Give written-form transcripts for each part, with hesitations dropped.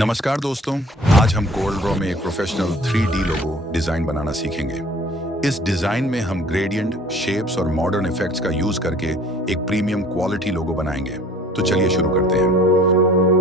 नमस्कार दोस्तों। आज हम CorelDRAW में एक प्रोफेशनल 3D लोगो डिजाइन बनाना सीखेंगे। इस डिजाइन में हम ग्रेडियंट, शेप्स और मॉडर्न इफेक्ट्स का यूज करके एक प्रीमियम क्वालिटी लोगो बनाएंगे। तो चलिए शुरू करते हैं।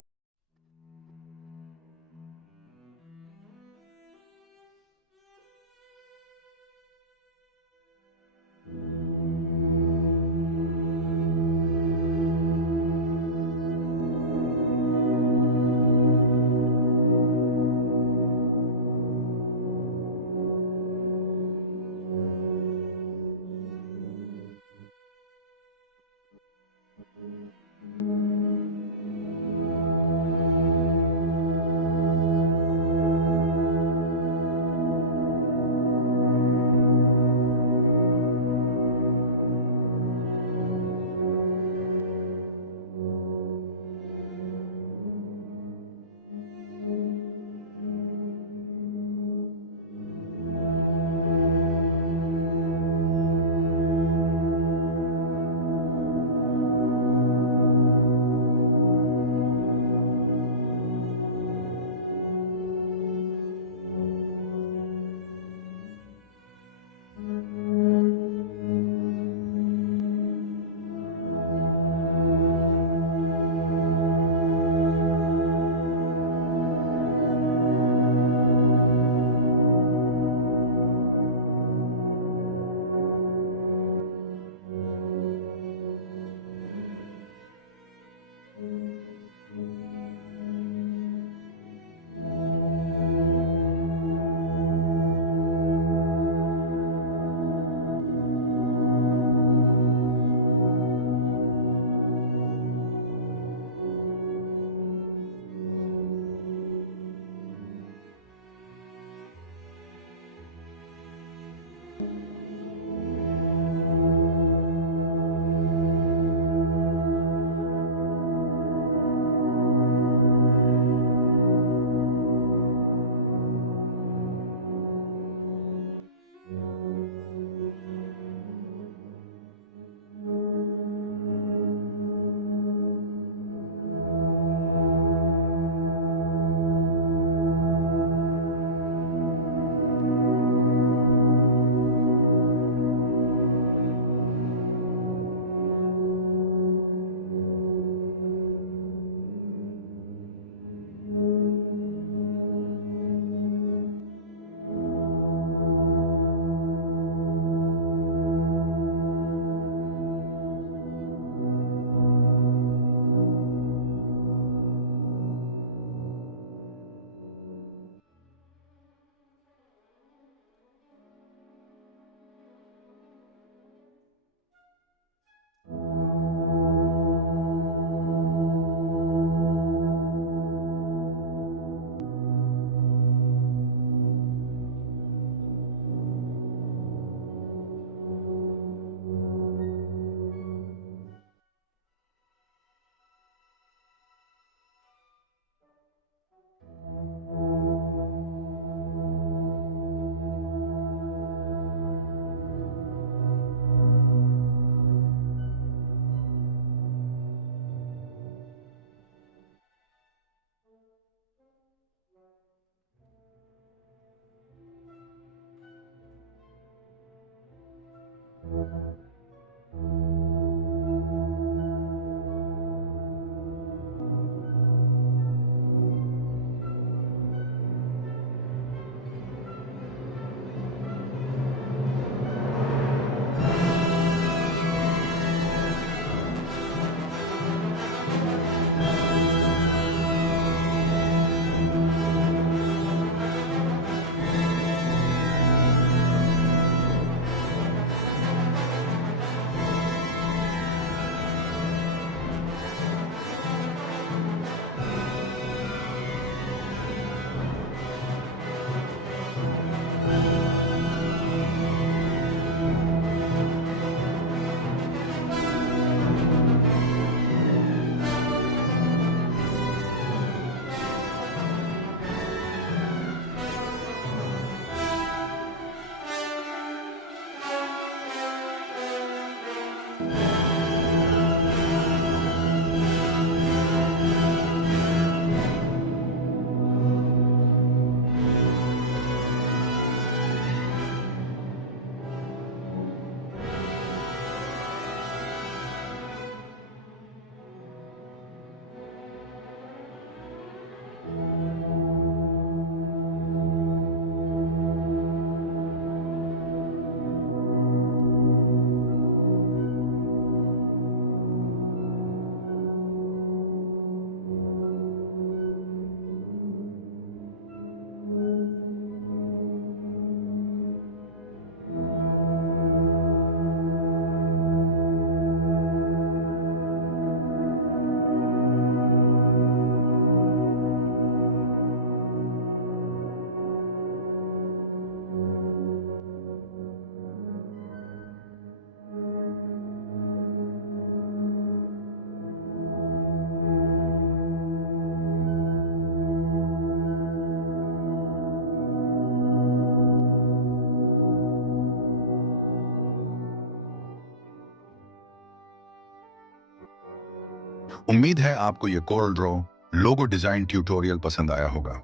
उम्मीद है आपको ये Corel Draw logo design tutorial पसंद आया होगा।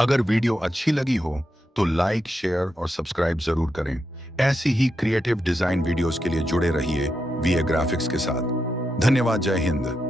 अगर वीडियो अच्छी लगी हो तो लाइक, शेयर और सब्सक्राइब जरूर करें। ऐसी ही क्रिएटिव डिजाइन वीडियोस के लिए जुड़े रहिए वीए ग्राफिक्स के साथ। धन्यवाद। जय हिंद।